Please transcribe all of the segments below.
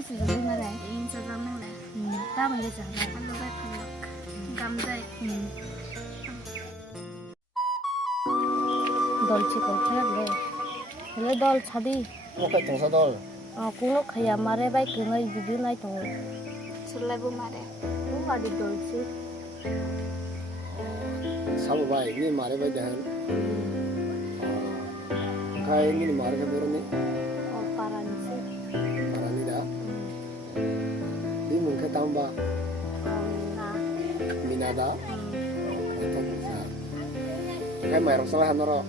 ai sử dụng cái này in cho giống như này ta mình cái chẳng này ăn đồ bếp phần lực găm đây dol chỉ có thế rồi lấy dol chadi một cái trồng sao đôi cũng lúc khai mà đấy bay cứ ngay video này thôi sur lại bố mà đây cũng mà đi dol chứ sao mà vậyนี่มาได้ไปเดินใครนี่มาได้ไปนี่ parah sih parah ni dah di mungkin tambah nah minada itu bisa kayak mayar salah noro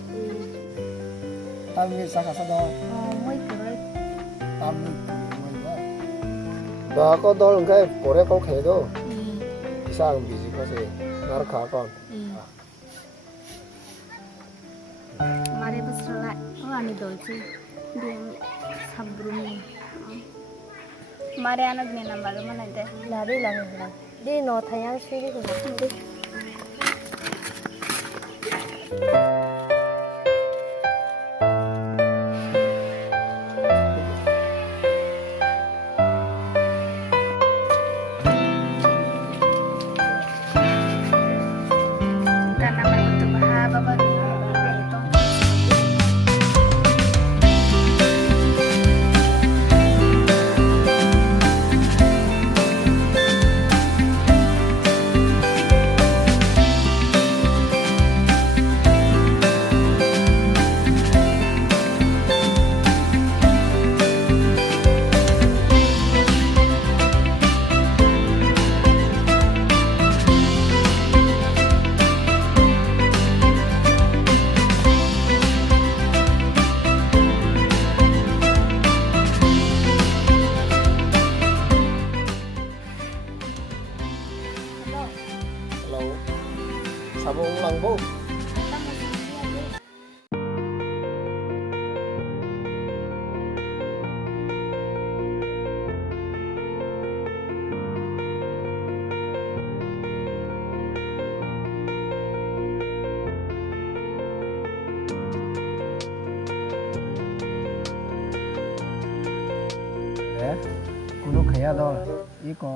tapi sah sah dah mới cười tapi dah kau dol kayak boleh kau kayak tu bisa biji kau sih nar kau kau mari besar lại ani dol chứ dia sabruni mari anak ni nama lu mana deh lari di no thayang sih di đi karena mereka bahasa baru itu kalau sabung langbo kuno kaya dol iko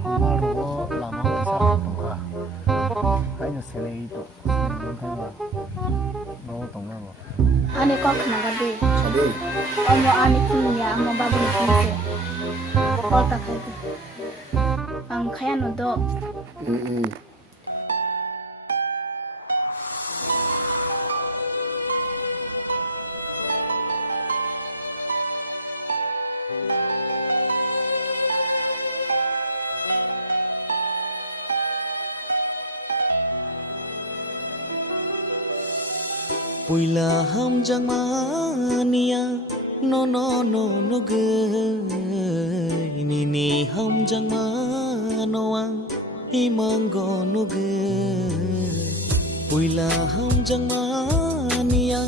sama robo lama bisa tuka kayak sele itu kayak mau tonga mau ani kok kena gede jadi omo ani punya omo babu punya kau tak itu ang kaya nudo Puila ham jang mania no no no no ge ni ni ham jang manoang imango no ge Puila ham jang mania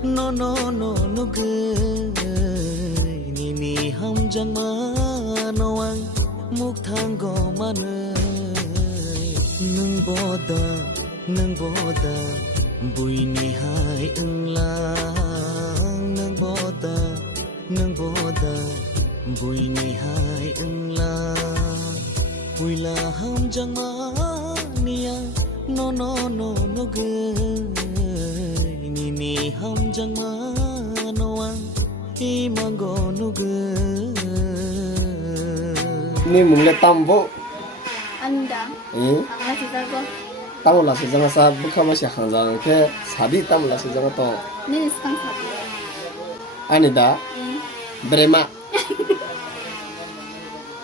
no no no no ge ni ni ham jang manoang muk thang go manai nung boda bùi ni hai ưng lang nâng bó ta bùi ni hai ưng lang bùi là ham jang ma nia no no no no ge ni ni ham jang ma no ang i mango no ge ini mulai tambo anda ini ang nasi jago tamu lah sejarah sah bukan masih hanzang ke sabi tamu lah sejarah to ni sekarang sapi ani dah berema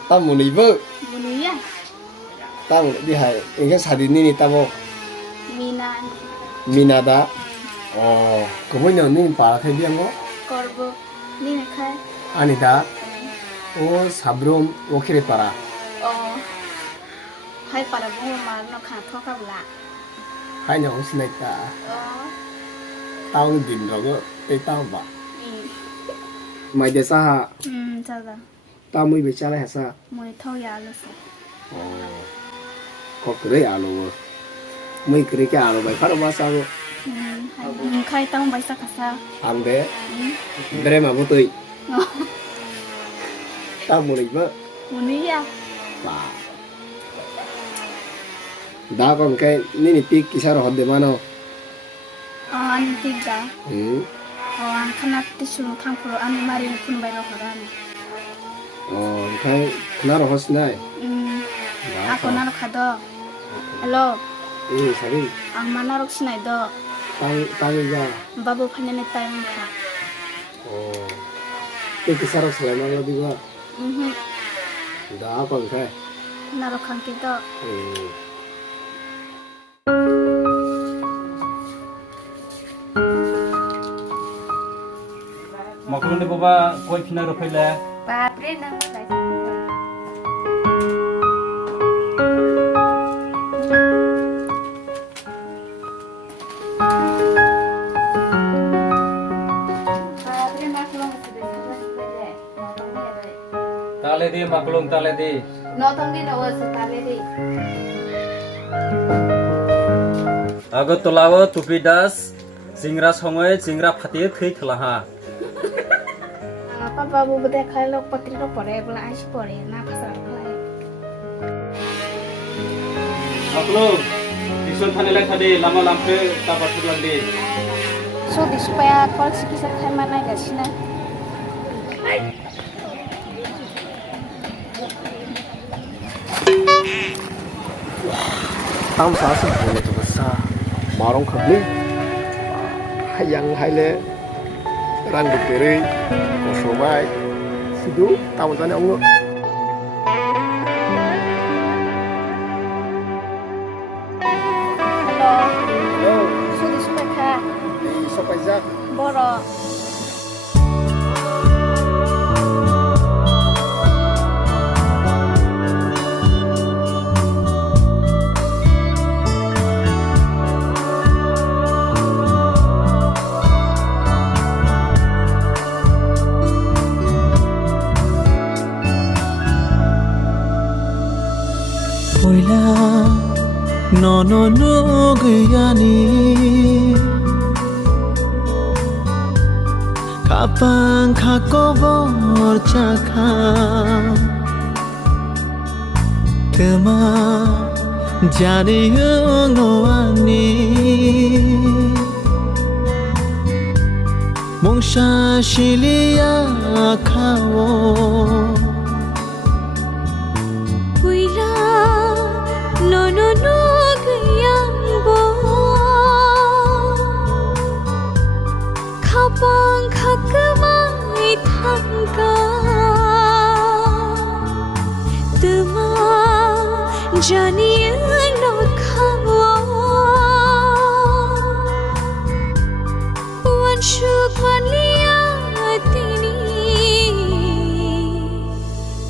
tamu ni bu bunuh ya tamu di hai ini sadi ni tamu mina minada oh kemudian ni para kerja ngo korbo ni nakai ani dah oh sabrum okey para oh hai para bunga mal no kha thoka bula hanya usnai ta oh tahu din rogo te tahu ba i mai desa jaga tamu bicara hasa moi thau ya lo sa oh kok kere alo mai kere ke alo bai pharo masa go hai khai tao bai sa kasa ambe berema butui tao muốn đi vợ muốn đi à bà đã còn cái nini pik kisah roh de mano anh thích đã anh khăn tí xuống thang pro anh mari phun bay nó khỏi cái na roh này aku naro khado hello sorry ang manarok sinai do tang ra babu phane tay ang kha cái kisah roh selai mana di vợ đã còn cái naro khang ki do Maklum ni bapa koi fina ro phele babre na sai tale di maklum tale di no tong di no was tale di ago tolawo tupi das singra songoi singra phati thei thalaha apa babu bede khai lok patri ro pore bla ais pore na phasa khai maklum tison thane lai thade lama lampe ta pathulan di so dispaya kol sikisa khai mana gasina tam sa sa phone to sa marong khabli hayang haile ran de tere ko sobai sidu tamu tane ong hello so dispaya kha di sopai jak boro Oila no gayani Kapang kakobor chakha Tema jani ngoani Mongsha shilia kawo no gayang bo khapang khakmai thangka tuma jani no khawo wan shukwania tini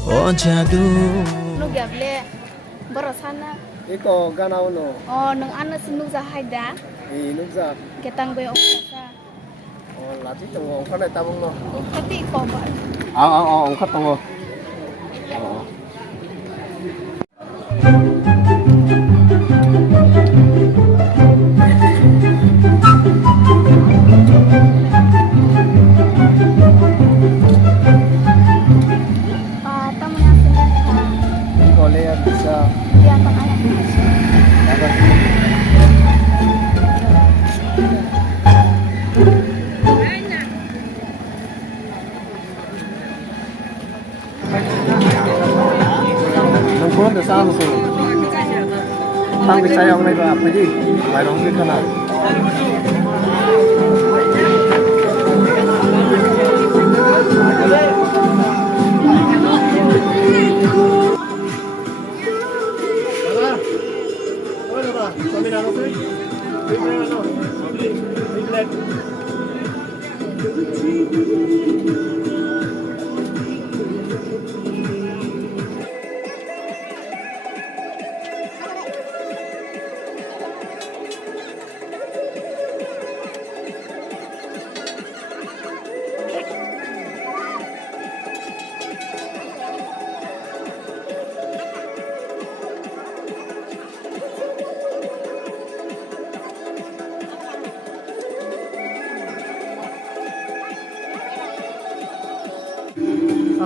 o jadu no gable boro sana iko ganau no nang ana sinu za haida nuk za ketang be oksa lati tong ong kha ta bong no kati ko ba ong kha tong tamu yang sedang iko le bisa dia tak ayah nông thôn được sao mà rồi tăng cái xe ông này vào cái gì phải đóng cái nào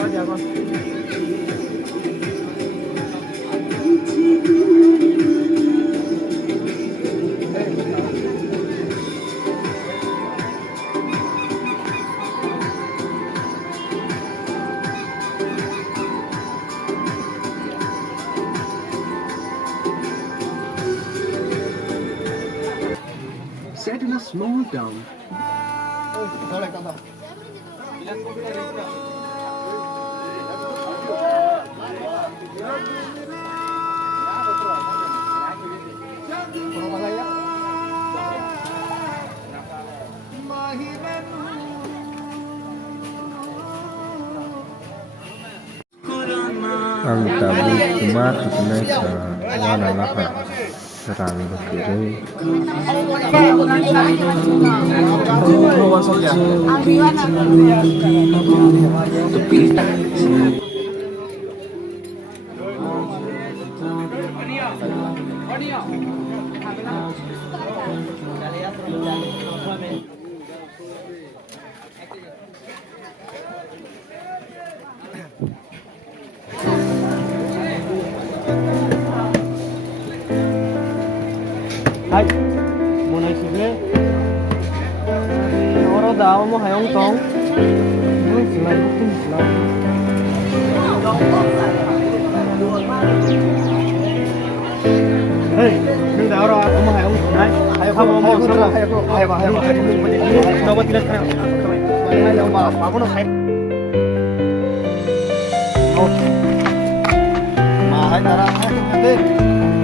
Set in a small town. Ang tabu cuma sebenarnya mana lah serang berdiri. Hai, mau naik sini. Orang dah mau hayang tong. Selain itu selain. Hei, ini dah orang mau hayang naik. Hayang kamu mau sama. Hayang. Coba tidak kena. Hayang malah. Aku nak hayang. Oh. Mahal darah. Hayang.